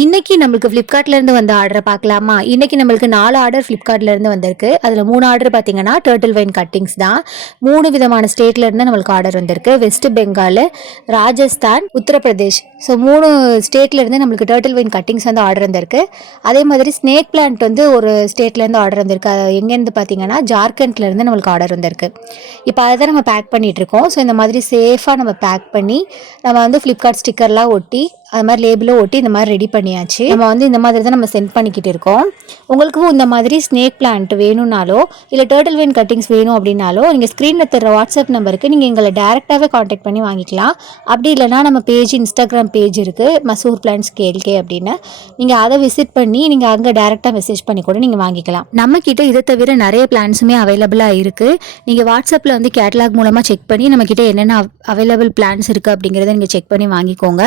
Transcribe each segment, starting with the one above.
இன்னைக்கு நம்மளுக்கு ஃப்ளிப்கார்ட்லேருந்து வந்த ஆர்டரை பார்க்கலாமா? இன்னைக்கு நம்மளுக்கு 4 ஆர்டர் ஃப்ளிப்கார்ட்லேருந்து வந்திருக்கு. அதில் 3 ஆர்டர் பார்த்தீங்கன்னா டர்ட்டில் வைன் கட்டிங்ஸ் தான். 3 விதமான ஸ்டேட்லேருந்து நம்மளுக்கு ஆர்டர் வந்திருக்கு. வெஸ்ட் பெங்கால், ராஜஸ்தான், உத்தரப்பிரதேஷ். ஸோ 3 ஸ்டேட்லேருந்து நம்மளுக்கு டர்ட்டில் வைன் கட்டிங்ஸ் வந்து ஆர்டர் வந்திருக்கு. அதே மாதிரி ஸ்னேக் பிளான்ட் வந்து ஒரு ஸ்டேட்லேருந்து ஆர்டர் வந்திருக்கு. அது எங்கேருந்து பார்த்தீங்கன்னா ஜார்க்கண்ட்லேருந்து நம்மளுக்கு ஆர்டர் வந்திருக்கு. இப்போ அதை தான் நம்ம பேக் பண்ணிகிட்ருக்கோம். ஸோ இந்த மாதிரி சேஃபாக நம்ம பேக் பண்ணி நம்ம வந்து ஃப்ளிப்கார்ட் ஸ்டிக்கர்லாம் ஒட்டி அது மாதிரி லேபிளும் ஒட்டி இந்த மாதிரி ரெடி பண்ணியாச்சு. நம்ம வந்து இந்த மாதிரி தான் நம்ம சென்ட் பண்ணிக்கிட்டு இருக்கோம். உங்களுக்கும் இந்த மாதிரி ஸ்னேக் பிளான்ட் வேணும்னாலோ இல்லை டர்ட்டில் வைன் கட்டிங்ஸ் வேணும் அப்படின்னாலோ நீங்கள் ஸ்க்ரீனில் தர வாட்ஸ்அப் நம்பருக்கு நீங்கள் எங்களை டேரெக்டாகவே காண்டாக்ட் பண்ணி வாங்கிக்கலாம். அப்படி இல்லைனா நம்ம பேஜ் இன்ஸ்டாகிராம் பேஜ் இருக்குது மசூர் பிளான்ஸ் கேஎல்கே அப்படின்னு, நீங்கள் அதை விசிட் பண்ணி நீங்கள் அங்கே டேரெக்டாக மெசேஜ் பண்ணி கூட நீங்கள் வாங்கிக்கலாம். நம்மக்கிட்ட இதை தவிர நிறைய பிளான்ஸுமே அவைலபிளாக இருக்குது. நீங்கள் வாட்ஸ்அப்பில் வந்து கேட்டலாக் மூலமாக செக் பண்ணி நம்மக்கிட்ட என்னென்ன அவைலபிள் பிளான்ஸ் இருக்குது அப்படிங்கிறத நீங்கள் செக் பண்ணி வாங்கிக்கோங்க.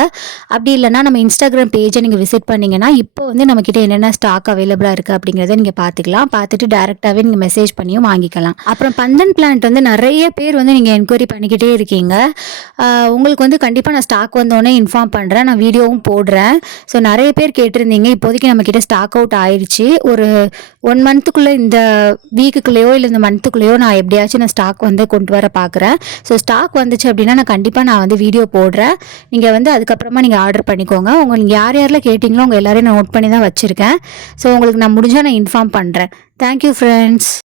அப்படி இல்லைனா நம்ம இன்ஸ்டாகிராம் பேஜை நீங்கள் விசிட் பண்ணிங்கன்னா இப்போ வந்து நம்மக்கிட்ட என்னென்ன ஸ்டாக் அவைலபிளாக இருக்குது அப்படிங்கிறத நீங்கள் பார்த்துக்கலாம். பார்த்துட்டு டேரெக்டாகவே நீங்கள் மெசேஜ் பண்ணியும் வாங்கிக்கலாம். அப்புறம் பந்தன் பிளான்ட் வந்து நிறைய பேர் வந்து நீங்கள் என்கொயரி பண்ணிக்கிட்டே இருக்கீங்க. உங்களுக்கு வந்து கண்டிப்பாக நான் ஸ்டாக் வந்தோடனே இன்ஃபார்ம் பண்ணுறேன், நான் வீடியோவும் போடுறேன். ஸோ நிறைய பேர் கேட்டிருந்தீங்க. இப்போதைக்கு நம்மக்கிட்ட ஸ்டாக் அவுட் ஆயிடுச்சு. ஒரு 1 மந்த்துக்குள்ளே இந்த வீக்குக்குள்ளேயோ இல்லை இந்த மந்த்துக்குள்ளேயோ நான் எப்படியாச்சும் நான் ஸ்டாக் வந்து கொண்டு வர பார்க்குறேன். ஸோ ஸ்டாக் வந்துச்சு அப்படின்னா நான் கண்டிப்பாக நான் வந்து வீடியோ போடுறேன். நீங்கள் வந்து அதுக்கப்புறமா நீங்கள் ஆர்டர் பண்ணிக்கோங்க. உங்களுக்கு யார் யாரெல்லாம் கேட்டிங்களோ உங்கள் எல்லாரையும் நான் நோட் பண்ணி தான் வச்சுருக்கேன். ஸோ உங்களுக்கு நான் முடிஞ்சால் நான் இன்ஃபார்ம் பண்ணுறேன். Thank you friends.